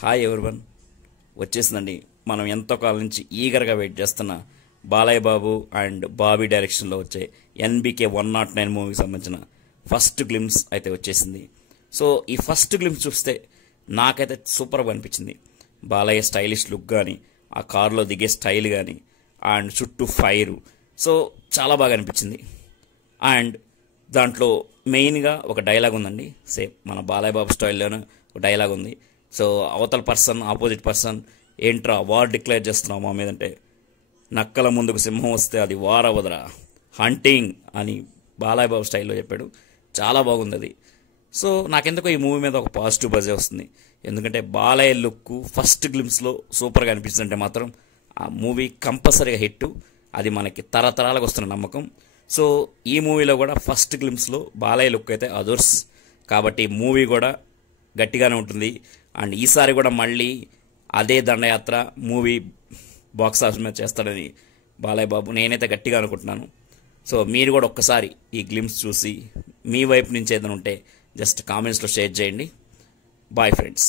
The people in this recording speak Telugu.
హాయ్ ఎవరివన్, వచ్చేసిందండి. మనం ఎంతో కాలం నుంచి ఈగర్గా వెయిట్ చేస్తున్న బాలయ్య బాబు అండ్ బాబీ డైరెక్షన్లో వచ్చే ఎన్బికే 109 మూవీకి సంబంధించిన ఫస్ట్ గ్లిమ్స్ అయితే వచ్చేసింది. సో ఈ ఫస్ట్ గ్లిమ్స్ చూస్తే నాకైతే సూపర్గా అనిపించింది. బాలయ్య స్టైలిష్ లుక్ కానీ, ఆ కారులో దిగే స్టైల్ కానీ, అండ్ చుట్టూ ఫైరు, సో చాలా బాగా అనిపించింది. అండ్ దాంట్లో మెయిన్గా ఒక డైలాగ్ ఉందండి. సేమ్ మన బాలయ్య బాబు స్టైల్లోనే ఒక డైలాగ్ ఉంది. సో అవతల పర్సన్, ఆపోజిట్ పర్సన్, ఏంట్రా వార్ డిక్లేర్ చేస్తున్నావు మా మీదంటే, నక్కల ముందుకు సింహం వస్తే అది వార్ అవ్వదురా, హంటింగ్ అని బాలయ్య బాబు స్టైల్లో చెప్పాడు. చాలా బాగుంది అది. సో నాకెందుకో ఈ మూవీ మీద ఒక పాజిటివ్ బజే వస్తుంది. ఎందుకంటే బాలయ్య లుక్ ఫస్ట్ గ్లిమ్స్లో సూపర్గా అనిపిస్తుందంటే మాత్రం ఆ మూవీ కంపల్సరీగా హిట్. అది మనకి తరతరాలకు వస్తున్న నమ్మకం. సో ఈ మూవీలో కూడా ఫస్ట్ గ్లిమ్స్లో బాలయ్య లుక్ అయితే అదర్స్, కాబట్టి మూవీ కూడా గట్టిగానే ఉంటుంది. అండ్ ఈసారి కూడా మళ్ళీ అదే దండయాత్ర మూవీ బాక్స్ ఆఫీస్ మీద చేస్తాడని బాలయ్య బాబు నేనైతే గట్టిగా అనుకుంటున్నాను. సో మీరు కూడా ఒక్కసారి ఈ గ్లిమ్స్ చూసి మీ వైపు నుంచి ఏదైనా ఉంటే జస్ట్ కామెంట్స్లో షేర్ చేయండి. Bye friends.